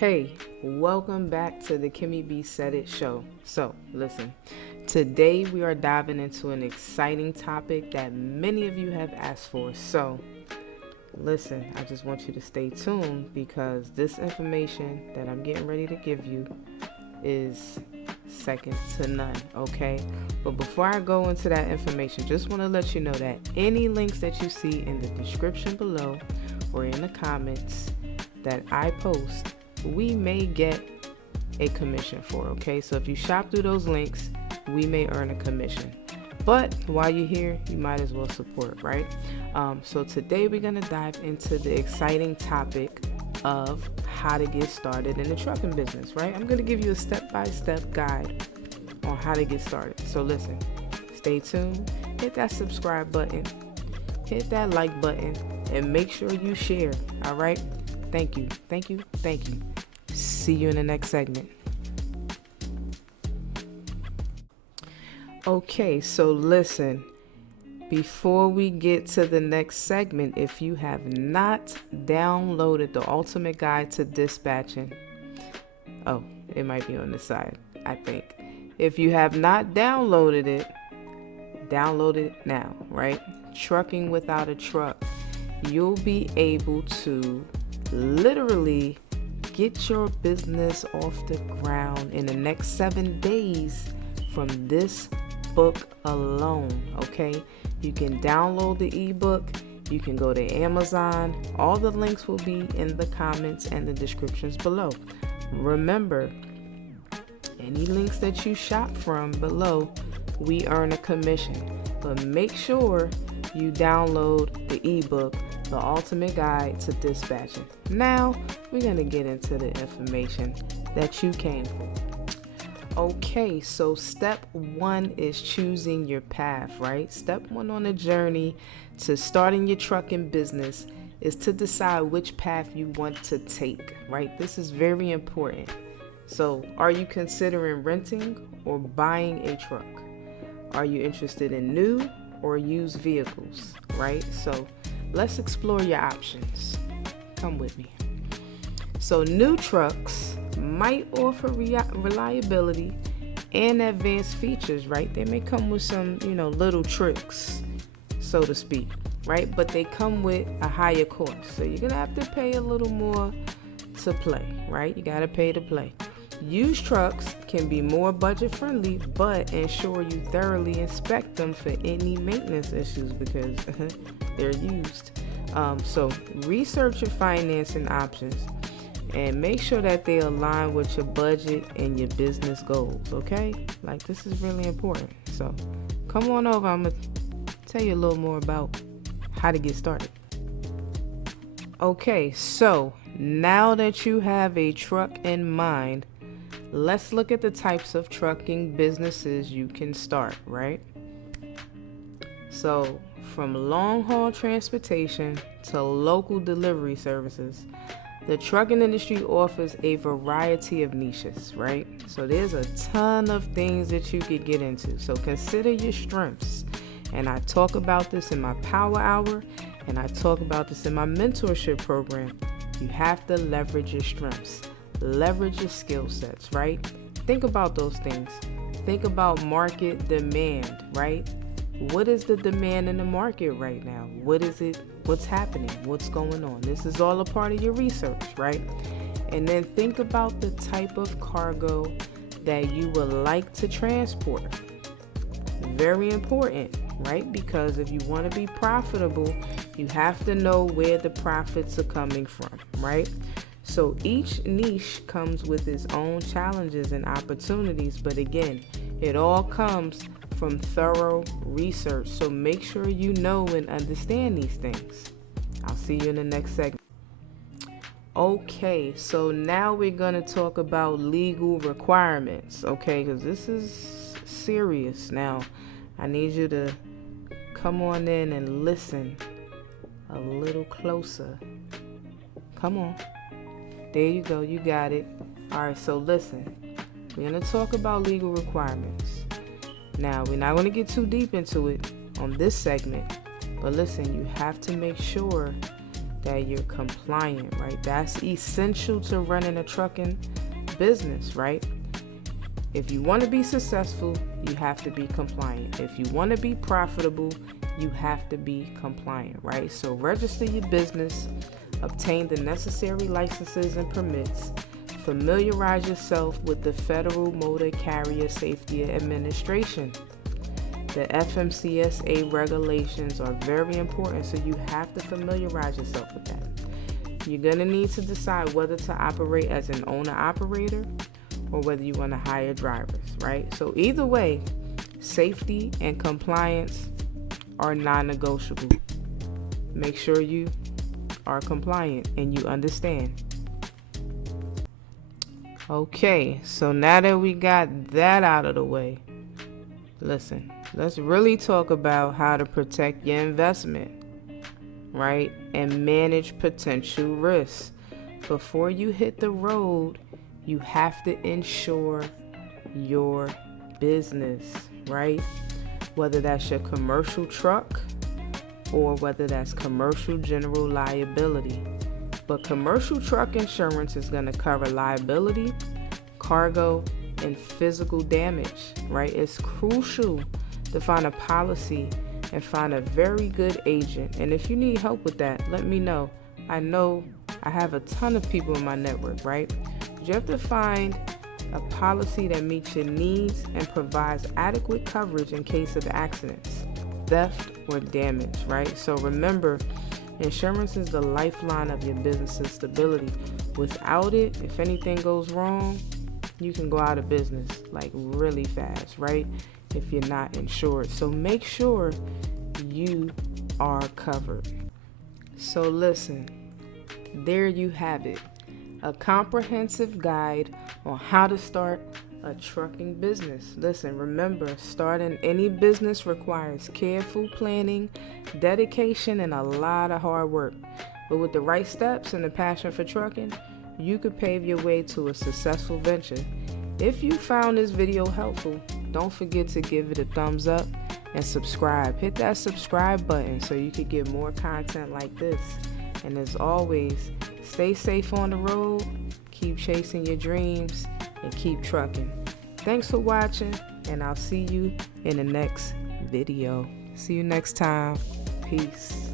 Hey, welcome back to the Kimmy B Said It show. So, listen, today we are diving into an exciting topic that many of you have asked for. So, listen, I just want you to stay tuned because this information that I'm getting ready to give you is second to none, okay? But before I go into that information, just want to let you know that any links that you see in the description below or in the comments that I post, we may get a commission for, okay? So if you shop through those links, we may earn a commission. But while you're here, you might as well support, right? So today we're gonna dive into the exciting topic of how to get started in the trucking business, right? I'm gonna give you a step-by-step guide on how to get started. So listen, stay tuned, hit that subscribe button, hit that like button, and make sure you share, all right? Thank you. See you in the next segment. Okay, so listen, before we get to the next segment, if you have not downloaded the Ultimate Guide to Dispatching, oh, it might be on the side, I think. If you have not downloaded it, download it now, right? Trucking Without a Truck. You'll be able to literally get your business off the ground in the next 7 days from this book alone, okay? You can download the ebook, you can go to Amazon, all the links will be in the comments and the descriptions below. Remember, any links that you shop from below, we earn a commission, but make sure you download the ebook, The Ultimate Guide to Dispatching. Now, we're going to get into the information that you came for. Okay, so step one is choosing your path, right? Step one on the journey to starting your trucking business is to decide which path you want to take, right? This is very important. So, are you considering renting or buying a truck? Are you interested in new or used vehicles, right? So, let's explore your options. Come with me. So new trucks might offer reliability and advanced features, right? They may come with some, little tricks, so to speak, right? But they come with a higher cost. So you're going to have to pay a little more to play, right? You got to pay to play. Used trucks can be more budget friendly, but ensure you thoroughly inspect them for any maintenance issues because they're used. So research your financing options and make sure that they align with your budget and your business goals, okay? Like, this is really important. So come on over. I'm going to tell you a little more about how to get started. Okay, so now that you have a truck in mind, let's look at the types of trucking businesses you can start, right? So, from long-haul transportation to local delivery services, the trucking industry offers a variety of niches, right? So there's a ton of things that you could get into. So consider your strengths. And I talk about this in my Power Hour, and I talk about this in my mentorship program. You have to leverage your strengths. Leverage your skill sets, right? Think about those things. Think about market demand, right? What is the demand in the market right now? What is it? What's happening? What's going on? This is all a part of your research, right? And then think about the type of cargo that you would like to transport. Very important, right? Because if you want to be profitable, you have to know where the profits are coming from, right? So each niche comes with its own challenges and opportunities, but again, it all comes from thorough research. So make sure you know and understand these things. I'll see you in the next segment. Okay, so now we're going to talk about legal requirements, okay? Because this is serious. Now, I need you to come on in and listen a little closer. Come on. There you go. You got it. All right, so listen. We're going to talk about legal requirements. Now, we're not going to get too deep into it on this segment, but listen, you have to make sure that you're compliant, right? That's essential to running a trucking business, right? If you want to be successful, you have to be compliant. If you want to be profitable, you have to be compliant, right? So register your business, obtain the necessary licenses and permits, familiarize yourself with the Federal Motor Carrier Safety Administration. The FMCSA regulations are very important, so you have to familiarize yourself with that. You're going to need to decide whether to operate as an owner-operator or whether you want to hire drivers, right? So either way, safety and compliance are non-negotiable. Make sure you are compliant and you understand. Okay, so now that we got that out of the way, listen, let's really talk about how to protect your investment, right? And manage potential risks. Before you hit the road, you have to insure your business, right? Whether that's your commercial truck or whether that's commercial general liability. But commercial truck insurance is going to cover liability, cargo, and physical damage, right? It's crucial to find a policy and find a very good agent. And if you need help with that, let me know. I know I have a ton of people in my network, right? You have to find a policy that meets your needs and provides adequate coverage in case of accidents, theft, or damage, right? So remember, insurance is the lifeline of your business's stability. Without it, if anything goes wrong, you can go out of business like really fast, right? If you're not insured. So make sure you are covered. So listen, there you have it. A comprehensive guide on how to start a trucking business. Listen, remember, starting any business requires careful planning, dedication, and a lot of hard work. But with the right steps and the passion for trucking, you could pave your way to a successful venture. If you found this video helpful, don't forget to give it a thumbs up and subscribe. Hit that subscribe button so you can get more content like this. And as always, stay safe on the road, keep chasing your dreams, and keep trucking. Thanks for watching, and I'll see you in the next video. See you next time. Peace.